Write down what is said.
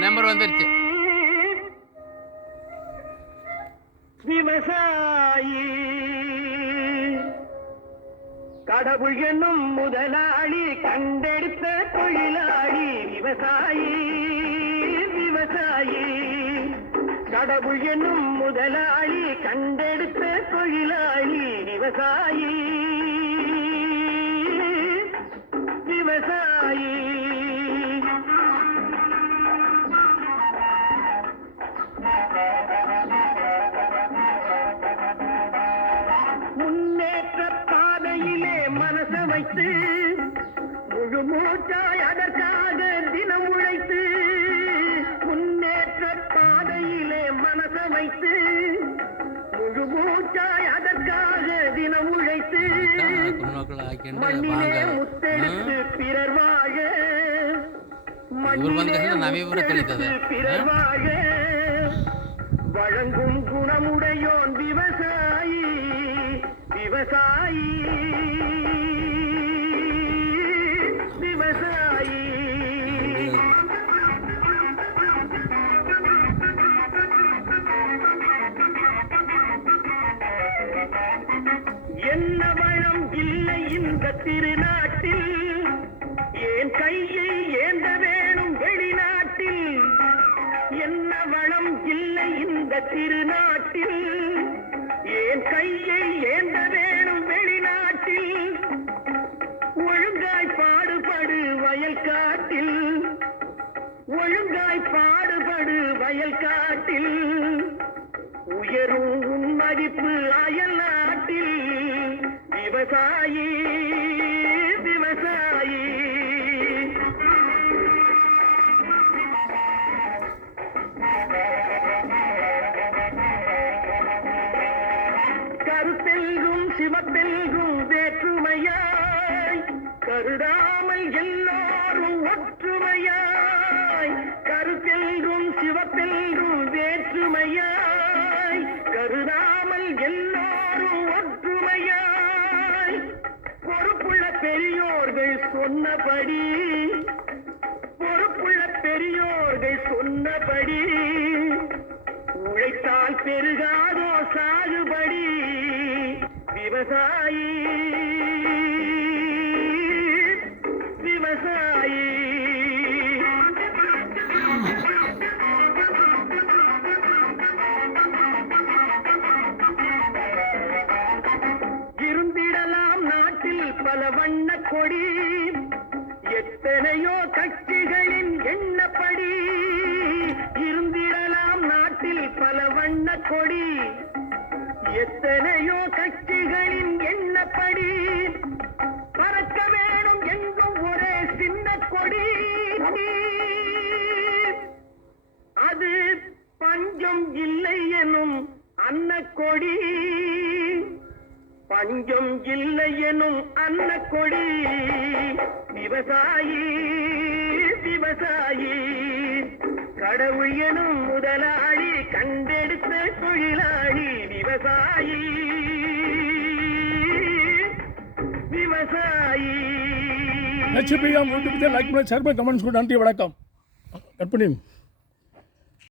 Number வந்துருச்சு. விவசாயி கடவுள் என்னும் முதலாளி கண்டெடுத்த தொழிலாளி விவசாயி. விவசாயி கடவுள் என்னும் முதலாளி கண்டெடுத்த தொழிலாளி விவசாயி. விவசாயி முன்னேற்ற பாதையிலே மனச வைத்து முழு மூச்சாய் அதற்காக தினம் உழைத்து. முன்னேற்ற பாதையிலே மனச வைத்து முழு மூச்சாய் அதற்காக தினம் உழைத்து. மண்ணிலே முத்தெடுத்து பிறர் வாழ, பிறர் வாழ வழங்கும் குணமுடையோன் விவசாயி. விவசாயி விவசாயி என்ன வளம் இல்லை இந்த திருநாட்டில், ஏன் கையை ஏந்த வேணும் வெளிநாட்டில். என்ன வளம் இல்லை இந்த திருநாட்டில், ஏன் கையை ஏந்த வேணும் வெளிநாட்டில். ஒழுங்காய் பாடுபடு வயல் காட்டில், ஒழுங்காய் பாடுபடு வயல் காட்டில். உயரும் உன் மதிப்பு அயல் நாட்டில். விவசாயி விவசாயி கருத்தெல்கும் சிவத்தெல்கும் வேற்றுமையாய் கருதாமல் எல்லாரும் ஒற்றுமையாய். கருத்தெல்கும் சிவத்தெல்கும் வேற்றுமையாய் கருதாமல் எல்லாரும் ஒற்றுமையாய். பொறுப்புள்ள பெரியோர்கள் சொன்னபடி, பொறுப்புள்ள பெரியோர்கள் சொன்னபடி உழைத்தால் பெருகாதோ சாகுபடி. விவசாயி விவசாயி இருந்திடலாம் நாட்டில் பல வண்ண கொடி, எத்தனையோ கட்சிகளின் எண்ணப்படி. இருந்திடலாம் நாட்டில் பல வண்ண கொடி, எத்தனையோ கட்சிகளின் எண்ணப்படி. பறக்க வேணும் எங்கும் ஒரே சின்ன கொடி, அது பஞ்சம் இல்லை எனும் அன்னக்கொடி. பஞ்சம் இல்லை எனும் அன்னக்கொடி. விவசாயி விவசாயி கடவுள் எனும் முதலாளி கண்டெடுத்த தொழிலாளி. விவசாயி விவசாயி. லைக் பண்ணி ஷேர் பண்ணி கமெண்ட்ஸ் கூட. நன்றி, வணக்கம். கட் பண்ணி